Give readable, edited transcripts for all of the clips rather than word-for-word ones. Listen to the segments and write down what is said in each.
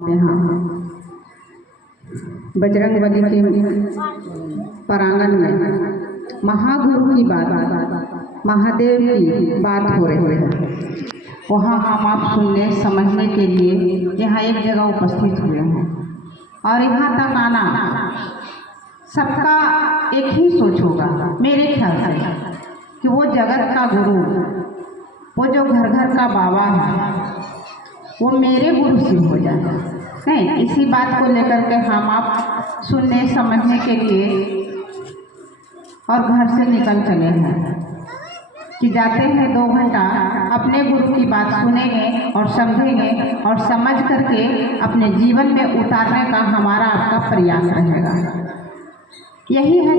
यहाँ बजरंगबली के प्रांगण में महागुरु की बात, महादेव की बात हो रही है। वहाँ हम आप सुनने समझने के लिए यहाँ एक जगह उपस्थित हुए हैं और यहाँ तक आना सबका एक ही सोच होगा मेरे ख्याल से कि वो जगत का गुरु, वो जो घर घर का बाबा है, वो मेरे गुरु से हो जाए। नहीं, इसी बात को लेकर के हम आप सुनने समझने के लिए और घर से निकल चले हैं कि जाते हैं 2 घंटा अपने गुरु की बात सुनेंगे और समझेंगे और समझ करके अपने जीवन में उतारने का हमारा आपका प्रयास रहेगा। यही है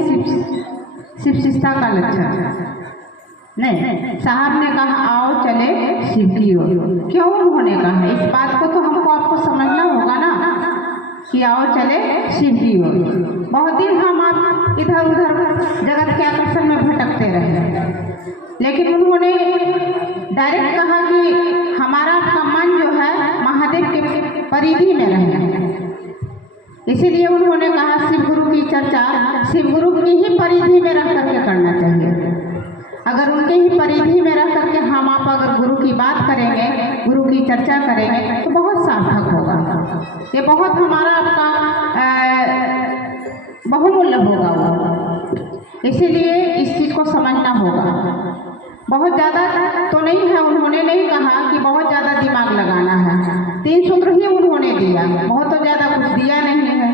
शिव शिष्टा का लक्षण। नहीं, साहब ने कहा आओ चले शिव की ओर। क्यों उन्होंने कहा है, इस बात को तो हमको आपको समझना होगा ना कि आओ चले शिव की ओर। बहुत दिन हम आप इधर उधर जगत के आकर्षण में भटकते रहे, लेकिन उन्होंने डायरेक्ट कहा कि हमारा आपका मन जो है महादेव के परिधि में रहे। इसीलिए उन्होंने कहा शिव गुरु की चर्चा शिव गुरु की ही परिधि में रह करके करना चाहिए। अगर उनके ही परिधि में रह करके हम आप अगर गुरु की बात करेंगे, गुरु की चर्चा करेंगे तो बहुत सार्थक होगा। ये बहुत हमारा आपका बहुमूल्य होगा वो। इसीलिए इस चीज़ को समझना होगा। बहुत ज़्यादा तो नहीं है, उन्होंने नहीं कहा कि बहुत ज़्यादा दिमाग लगाना है। 3 सूत्र ही उन्होंने दिया, बहुत तो ज़्यादा कुछ दिया नहीं है।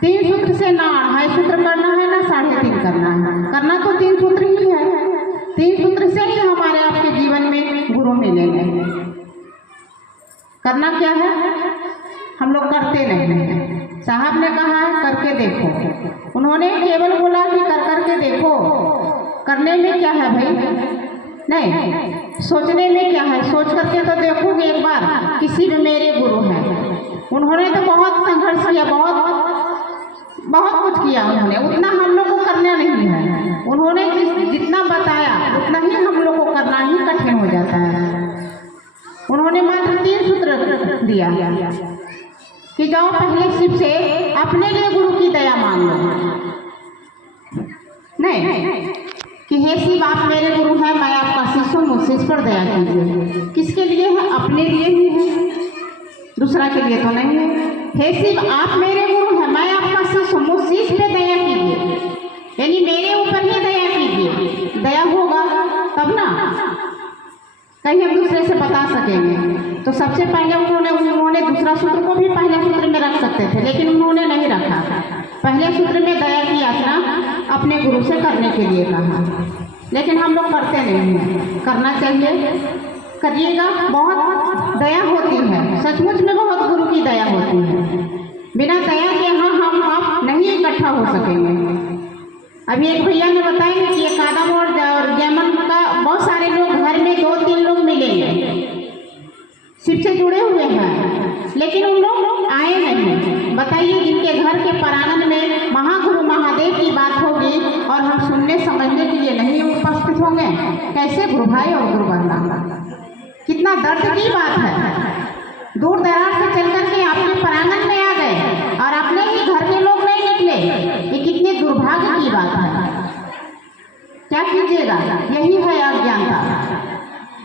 3 सूत्र से ना 2.5 सूत्र करना है ना 3.5 करना है, करना तो 3 सूत्र ही है। 3 सूत्र से ही हमारे आपके जीवन में गुरु मिलेंगे। करना क्या है, हम लोग करते नहीं हैं। साहब ने कहा है करके देखो, उन्होंने केवल बोला कि कर करके देखो। करने में क्या है भाई, नहीं सोचने में क्या है, सोच करके तो देखोगे एक बार किसी भी मेरे गुरु हैं। उन्होंने तो बहुत संघर्ष किया, बहुत कुछ किया उन्होंने, उतना हम लोग को करना नहीं है। उन्होंने जितना बताया उतना ही हम लोग को करना ही कठिन हो जाता है। उन्होंने मात्र 3 सूत्र दिया कि जाओ पहले शिव से अपने लिए गुरु की दया मांग लो। नहीं कि हे शिव आप मेरे गुरु हैं, मैं आपका शिष्य हूँ, मुझसे इस पर दया कीजिए। किसके लिए है, अपने लिए ही है, दूसरा के लिए तो नहीं है। हे शिव आप मेरे गुरु हैं, मैं आपका शिष्य हूँ, मुझसे इस पे दया कीजिए, यानी मेरे ऊपर ही दया कीजिए। दया होगा तब ना कहीं हम दूसरे से बता सकेंगे। तो सबसे पहले उन्होंने दूसरा सूत्र को भी पहले सूत्र में रख सकते थे, लेकिन उन्होंने नहीं रखा। पहले सूत्र में दया की याचना अपने गुरु से करने के लिए कहा, लेकिन हम लोग करते नहीं हैं। करना चाहिए, करिएगा, बहुत दया होती है, सचमुच में बहुत गुरु की दया होती है। बिना दया के यहाँ हम आप नहीं इकट्ठा हो सकेंगे। अभी एक भैया ने बताया कि ये कादम और जैमन का बहुत सारे लोग घर में 2-3 लोग मिलेंगे, शिव से जुड़े हुए हैं, लेकिन उन लोग आए नहीं। बताइए जिनके घर के प्रांगण में महागुरु महादेव की बात होगी और हम सुनने समझने के लिए नहीं उपस्थित होंगे, कैसे गुरु भाई और गुरु बनना। कितना दर्द की बात है। दूर दराज से चल करके आपके प्रांगण में आ गए और अपने ही घर के लोग नहीं निकले, ये कितने दुर्भाग्य की बात है। क्या कीजिएगा, यही है अज्ञानता।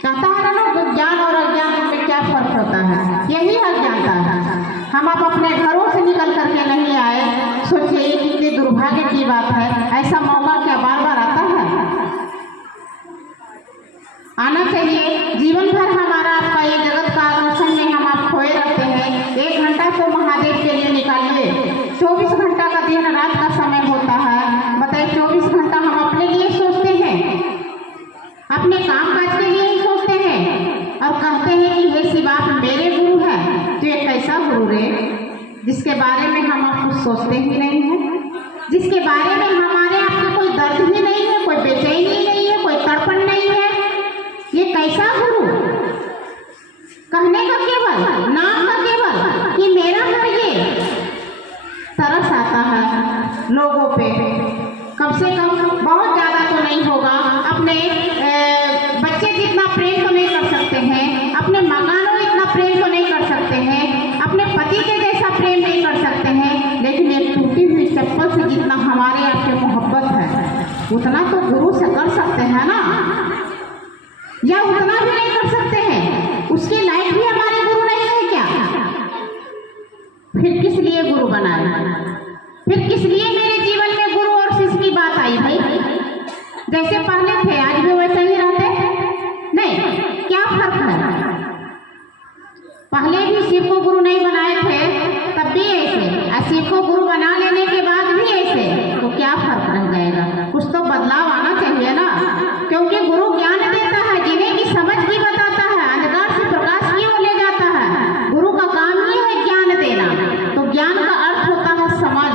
कहता है ना लोग ज्ञान और अज्ञान में क्या फर्क होता है, यही अज्ञानता है। हम आप अपने घरों से निकल करके नहीं आए, सोचिए कितनी दुर्भाग्य की बात है। ऐसा मौका क्या बार बार आता है? आना चाहिए। जीवन भर हमारा आपका ये जगत का आकर्षण में हम आप खोए रहते हैं। 1 घंटा तो महादेव के लिए निकालिए। 24 घंटा का दिन रात का समय होता है, बताइए 24 घंटा हम अपने लिए सोचते हैं, अपने काम काज के लिए ही सोचते हैं और कहते हैं कि हे शिव आप मेरे गुरु हैं। तो ये कैसा गुरु रे, जिसके बारे में हम आप कुछ सोचते ही नहीं हैं, जिसके बारे में हमारे आपके कोई दर्द ही नहीं है, कोई बेचैनी नहीं है, कोई तड़पण नहीं है। ये कैसा गुरु, कहने का केवल, नाम का केवल कि मेरा है, ये तरस आता है लोगों पे। कम से कम बहुत ज़्यादा तो नहीं होगा, अपने बच्चे जितना प्रेम तो नहीं कर सकते हैं, अपने मकानों इतना प्रेम तो नहीं कर सकते हैं, अपने पति ऐसा प्रेम नहीं कर सकते हैं, लेकिन एक टूटी हुई चप्पल से जितना हमारे आपके मोहब्बत है उतना तो गुरु से कर सकते हैं ना, या उतना भी नहीं कर सकते हैं? उसके लायक भी हमारे गुरु नहीं है क्या? फिर किस लिए गुरु बनाए? फिर किस लिए मेरे जीवन में गुरु और शिष्य की बात आई भाई? जैसे पहले थे आज भी वैसे ही रहते? नहीं, क्या फर्क है? पहले भी शिव को गुरु नहीं बनाए थे तब भी ऐसे, और शिव को गुरु बना लेने के बाद भी ऐसे, तो क्या फर्क रह जाएगा? कुछ तो बदलाव आना चाहिए ना, क्योंकि गुरु ज्ञान देता है, जीने की समझ की बताता है, अंधकार से प्रकाश की ओर ले जाता है। गुरु का काम ही है ज्ञान देना, तो ज्ञान का अर्थ होता है समझ।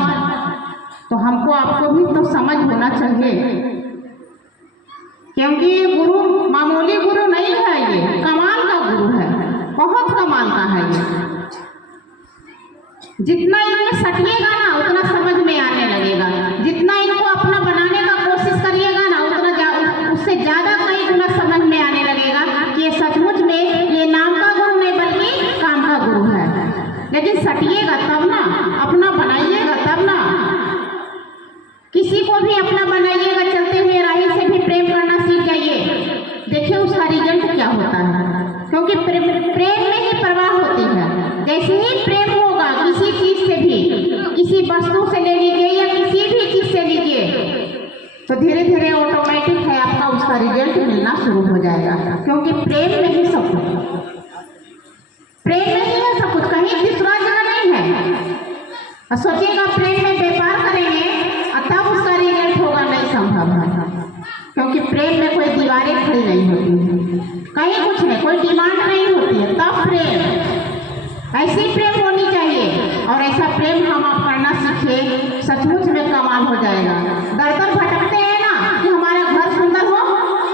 तो हमको आपको भी तो समझ होना चाहिए, क्योंकि ये गुरु मामूली गुरु नहीं है, ये कमाल का गुरु है, बहुत कमाल का है ये। जितना इनमें सटिएगा ना उतना समझ में आने लगेगा, जितना इनको अपना बनाने का कोशिश करिएगा ना उतना उससे ज़्यादा कई गुना समझ में आने लगेगा कि ये सचमुच में ये नाम का गुरु नहीं बल्कि काम का गुरु है। लेकिन सटिएगा तब ना, अपना बनाइएगा तब ना। किसी को भी अपना बनाइएगा, चलते हुए राही से भी प्रेम करना सीख जाइए, देखिए उसका रिजल्ट क्या होता है, क्योंकि प्रेम में ही प्रवाह होती है। जैसे ही प्रेम होगा किसी चीज से भी, किसी वस्तु से ले लीजिए या किसी भी चीज से लीजिए, तो धीरे धीरे ऑटोमेटिक है आपका उसका रिजल्ट मिलना शुरू हो जाएगा, क्योंकि प्रेम में ही सब कुछ, प्रेम में ही है सब कुछ, कहीं दूसरा जगह नहीं है। और सोचिएगा प्रेम में व्यापार करेंगे और तब उसका रिजल्ट होगा, नहीं संभव है, क्योंकि प्रेम में कोई दीवारें खड़ी नहीं होती, कहीं कुछ नहीं, कोई डिमांड नहीं होती है, तब प्रेम, ऐसी प्रेम होनी चाहिए। और ऐसा प्रेम हम आप करना सीखे, सचमुच में कमाल हो जाएगा। दर दर भटकते हैं ना कि हमारा घर सुंदर हो,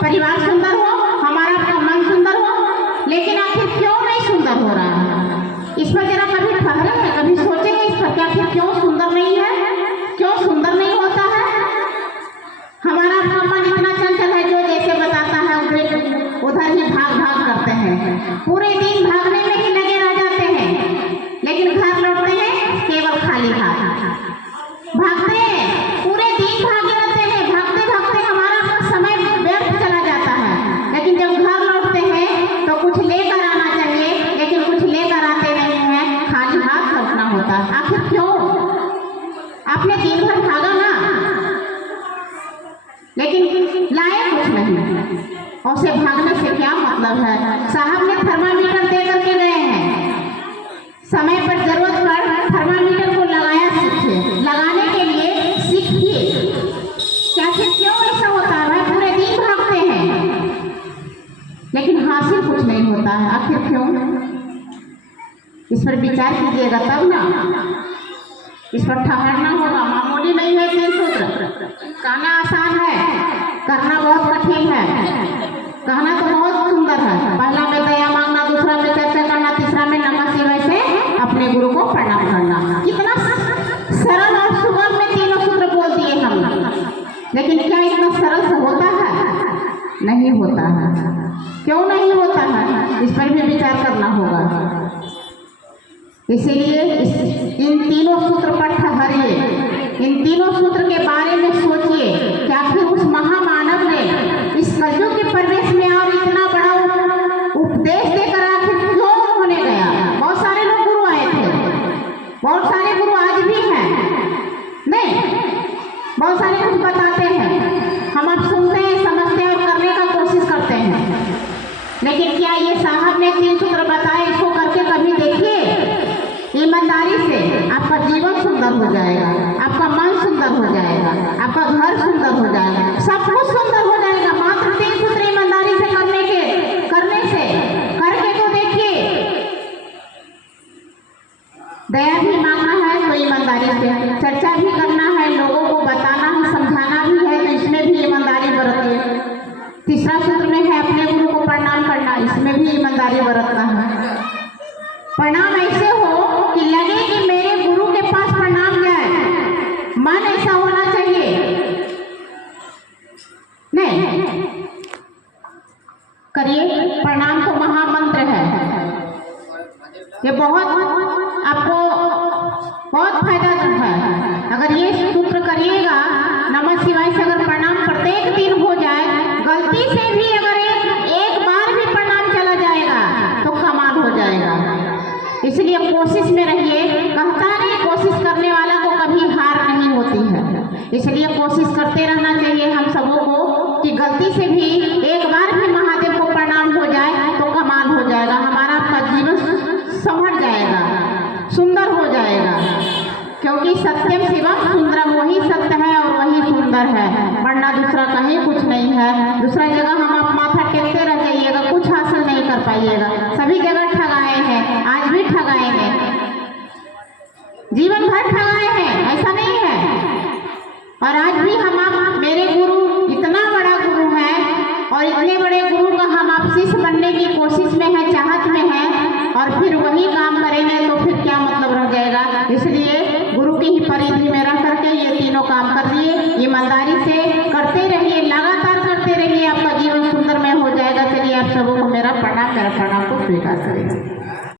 परिवार सुंदर हो, हमारा आपका मन सुंदर हो, लेकिन आखिर क्यों नहीं सुंदर हो रहा है? इस पर जरा कभी ठहरे हैं, कभी सोचे हैं इस पर कि आखिर क्यों सुंदर नहीं है, क्यों सुंदर नहीं होता है? हमारा आपका मन इतना चंचल है, जो जैसे बताता है उधर ही भाग भाग करते हैं, पूरे दिन भागने में ही लगे रह जाते हैं, लेकिन घर लौटते हैं केवल खाली हाथ। भागते हैं पूरे दिन भागे रहते हैं, भागते भागते हमारा आपका समय व्यर्थ चला जाता है, लेकिन जब घर लौटते हैं तो कुछ लेकर आना चाहिए, लेकिन कुछ लेकर आते नहीं है, खाली हाथ लौटना होता है। आखिर क्यों? आपने दिन भर भागा ना, लेकिन लाए कुछ नहीं, और उसे भागने से क्या मतलब है? साहब ने थर्मामीटर दे करके गए हैं, समय पर जरूरत पर थर्मामीटर को लगाने के लिए सीखिए। क्या फिर क्यों ऐसा होता है? पूरे दिन भागते हैं लेकिन हासिल कुछ नहीं होता है, आखिर क्यों? इस पर विचार कीजिएगा तब ना, इस पर ठहरना होगा। मामूली नहीं है 3 सूत्र, कहना आसान है, करना बहुत कठिन है। कहना तो बहुत सुंदर है, पहला में दया मांगना, दूसरा में चर्चा करना, तीसरा में नमः शिवाय से अपने गुरु को प्रणाम करना। कितना सरल और सुगम में तीनों सूत्र बोल दिए हम, लेकिन क्या इतना सरल से होता है? नहीं होता है। क्यों नहीं होता है? इस पर भी विचार करना होगा। इसीलिए इन तीनों सूत्र पर ठहरिए, इन तीनों सूत्र के बारे में सोचिए कि आखिर उस महामानव ने इस कलयुग के प्रवेश में और इतना बड़ा उपदेश देकर आखिर क्यों होने गया? बहुत सारे लोग गुरु आए थे, बहुत सारे गुरु आज भी हैं, नहीं बहुत सारे कुछ बताते हैं, हम आप सुनते हैं, समझते हैं और करने का कोशिश करते हैं, लेकिन क्या ये साहब ने 3 सूत्र बताए, इसको करके कभी देखिए? ईमानदारी से आपका जीवन सुंदर हो जाएगा, आपका मन सुंदर हो जाएगा, आपका घर सुंदर हो जाएगा, सब कुछ सुंदर हो जाएगा। मात्र 3 सूत्र ईमानदारी से करने से करके तो देखिए। दया भी मांगना है तो ईमानदारी से, चर्चा भी करना है, लोगों को बताना है, समझाना भी है, तो इसमें भी ईमानदारी बरतिए। तीसरा सूत्र में है अपने गुरु को प्रणाम करना, इसमें भी ईमानदारी बरतना है। प्रणाम ऐसे हो कि लगे कि मेरे गुरु के पास प्रणाम जाए, मन ऐसा होना चाहिए। नहीं करिए, प्रणाम तो महामंत्र है, ये बहुत आपको बहुत फायदा है। अगर ये सूत्र करिएगा, नमः शिवाय से अगर प्रणाम प्रत्येक दिन हो जाए, गलती से भी अगर एक बार भी प्रणाम चला जाएगा तो कमाल हो जाएगा। इसलिए कोशिश में रहिए। कहता नहीं, कोशिश करने वाला को कभी हार नहीं होती है। इसलिए कोशिश करते रहना चाहिए हम सबों को कि गलती से भी एक बार भी महादेव को प्रणाम हो जाए तो कमाल हो जाएगा। हमारा आपका जीवन संभल जाएगा, सुंदर हो जाएगा। क्योंकि सत्यम शिवम सुंदरम, वही सत्य है और वही सुंदर है, वरना दूसरा कहीं कुछ नहीं है। दूसरा जगह हम आप माथा टेकते रह जाइएगा, कुछ हासिल नहीं कर पाइएगा। सभी जगह ठगाए हैं, आज भी ठगाएंगे, जीवन भर ठगाए हैं, ऐसा नहीं है। और आज भी हम आप, मेरे गुरु इतना बड़ा गुरु है और इतने बड़े गुरु का हम आप शिष्य बनने की कोशिश में है, चाहत में है, और फिर वही काम करेंगे तो फिर क्या मतलब रह जाएगा। इसलिए गुरु की ही परिधि में रह करके ये तीनों काम कर लिए, ईमानदारी से करते रहिए, लगातार करते रहिए, आपका जीवन सुंदर में हो जाएगा। चलिए आप सबों को मेरा प्रणाम को स्वीकार करें।